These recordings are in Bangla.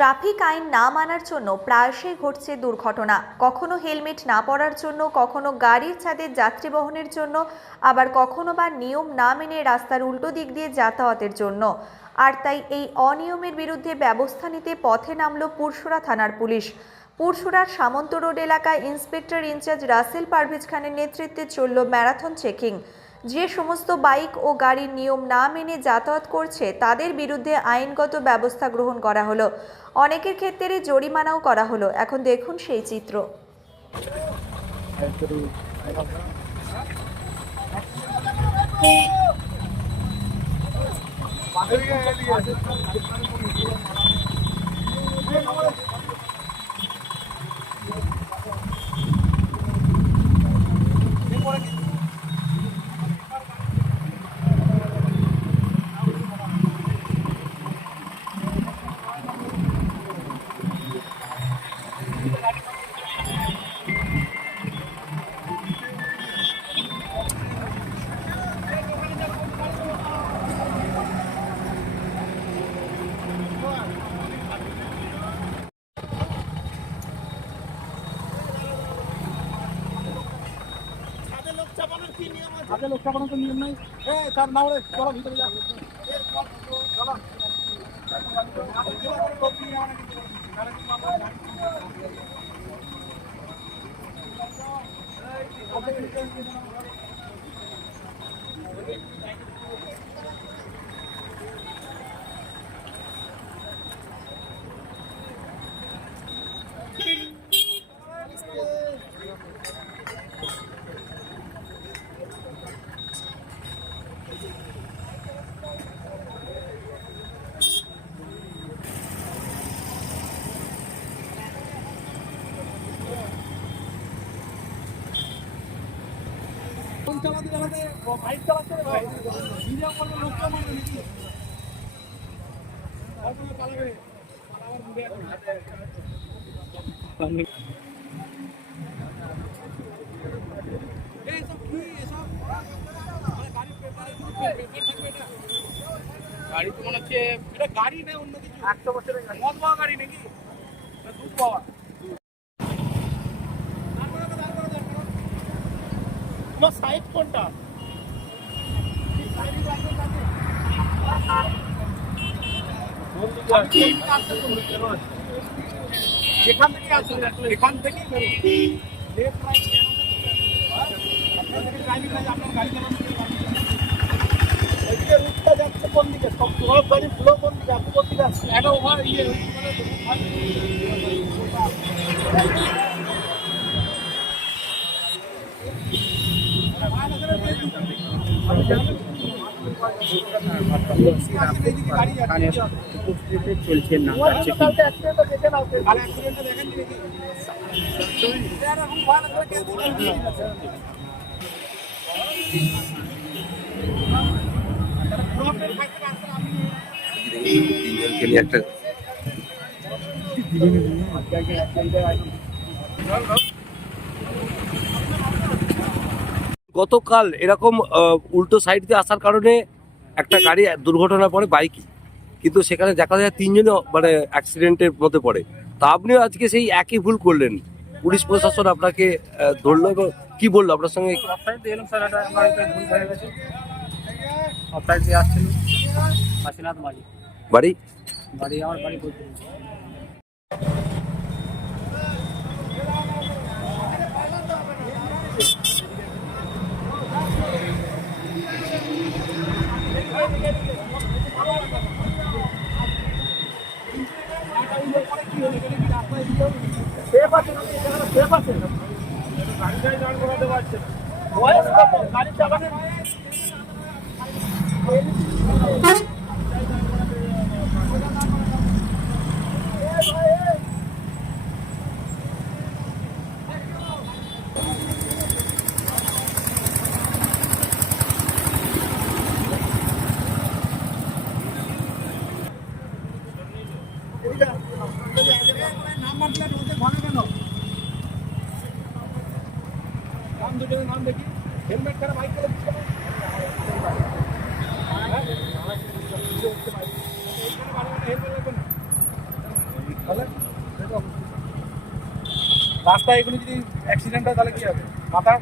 ট্রাফিক আইন না মানার জন্য প্রায়শই ঘটছে দুর্ঘটনা। কখনো হেলমেট না পরার জন্য, কখনো গাড়ির ছাদে যাত্রী বহনের জন্য, আবার কখনো বা নিয়ম না মেনে রাস্তার উল্টো দিক দিয়ে যাতায়াতের জন্য। আর তাই এই অনিয়মের বিরুদ্ধে ব্যবস্থা নিতে পথে নামল পুরসুরা থানার পুলিশ। পুরসুরার সামন্ত রোড এলাকায় ইন্সপেক্টর ইনচার্জ রাসেল পারভেজ খানের নেতৃত্বে চলল ম্যারাথন চেকিং। যে সমস্ত বাইক ও গাড়ির নিয়ম না মেনে যাতায়াত করছে, তাদের বিরুদ্ধে আইনগত ব্যবস্থা গ্রহণ করা হলো। অনেকের ক্ষেত্রে জরিমানাও করা হলো। এখন দেখুন সেই চিত্র। হাতে লোকটা কোনো তো নিয়ম নাই এ তার না হলে চলো ভিতরে যাও চলো গাড়ি তো মনে হচ্ছে এটা গাড়ি না অন্য কিছু? একশো বছরের গাড়ি। মদ পাওয়া গাড়ি নাকি? দুধ পাওয়া দাঁড় করাও তো, দাঁড় করাও, দাঁড় করাও। তোমার সাইড কোনটা। যেখান থেকে আসবে এখান থেকে কোন দিকে? সব সব গাড়ি কোন দিকে? কোন দিকে গতকাল এরকম উল্টো সাইড দিয়ে আসার কারণে একটা গাড়ি দুর্ঘটনা পড়ে বাইকই কিন্তু সেখানে দেখা যায় তিনজনও মানে অ্যাক্সিডেন্টের মধ্যে পড়ে। তা আপনিও আজকে সেই একই ভুল করলেন। পুলিশ প্রশাসন আপনাকে ধরলো এবং কি বলল? আপনার সঙ্গে বাড়ি? বাড়ি আমার বাড়ি সেফ আছে সেফ আছে গাড়ি গাড়ি দাঁড় করাতে পারছে বয়স কত গাড়ি নাম মারলে ওদের ভাঙে কেন নাম দুজনের নাম দেখি হেলমেট ছাড়া বাইক করে দিচ্ছে না? হ্যাঁ? হেলমেট লাগবে না। তাহলে রাস্তায় এগুলো যদি অ্যাক্সিডেন্ট হয়, তাহলে কি হবে? মাথা?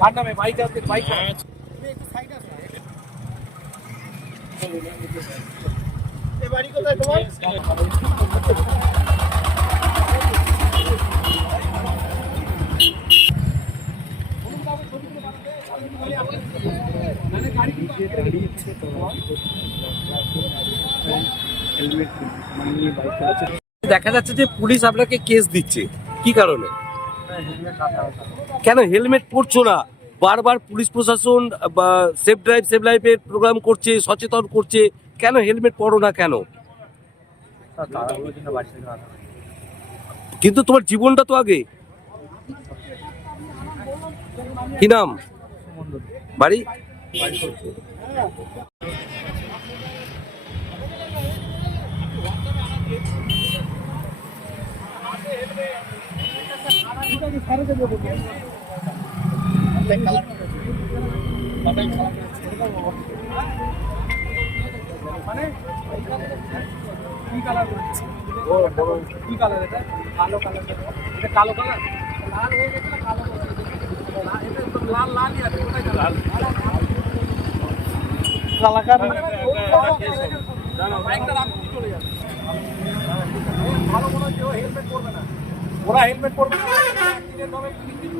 কার নামে? বাইক আছে, বাইক বাড়ি কোথায় তোমার? দেখা যাচ্ছে যে পুলিশ আপনাকে কেস দিচ্ছে। কি কারণে? কেন হেলমেট পরছো না? বারবার পুলিশ প্রশাসন বা সেফ ড্রাইভ, সেফ লাইফের প্রোগ্রাম করছে, সচেতন করছে। কেন হেলমেট পরো না কেন? কিন্তু তোমার জীবনটা তো আগে। কি নাম? বাড়ি? মানে কি কালার কি কালার এটা? কালো কালার এটা। কালো কালার লাল হয়ে গেছে না কালো হয়ে এটা তো লাল লালই আছে। কোথায় লাল। কালাকার বাইকটা রাখতে চলে যাবে। ভালো মনে হচ্ছে ও হেলমেট পরবে না। ওরা হেলমেট পরবে না অ্যাক্সিডেন্ট হবে কিছু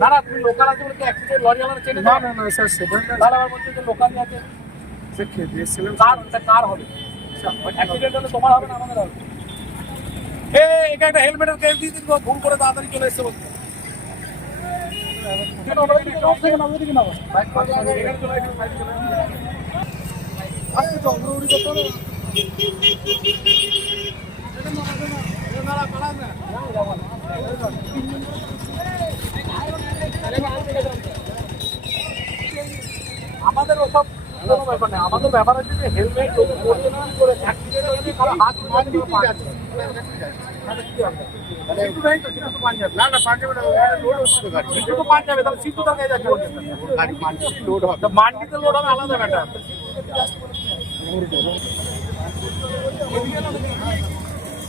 না না তুমি লোকাল আছে বলে কি অ্যাক্সিডেন্ট লরি ওয়ালা চেনে না না না স্যার সেটা তাহলে আমার বলছে যে লোকাল আছে। সে খেয়ে দিয়েছিলাম কার এটা কার হবে? অ্যাক্সিডেন্ট হলে তোমার হবে না আমাদের হবে। এ এটা একটা হেলমেটের কেস দিয়ে দিন ভুল করে তাড়াতাড়ি চলে এসছে তো, করতে হবে। আমাদের ওসব কোনো ব্যাপার নেই। আমাদের ব্যাপার হচ্ছে যে হেলমেট লোকে না করে হাত না না পাঞ্জাবে লোড হচ্ছে গাড়ি। সিদ্ধু তো পাঞ্জাবে তাহলে সিদ্ধু তো গিয়ে যাচ্ছে গাড়ি মান্ডিতে লোড হবে। তো মান্ডিতে লোড হবে আলাদা ব্যাপার।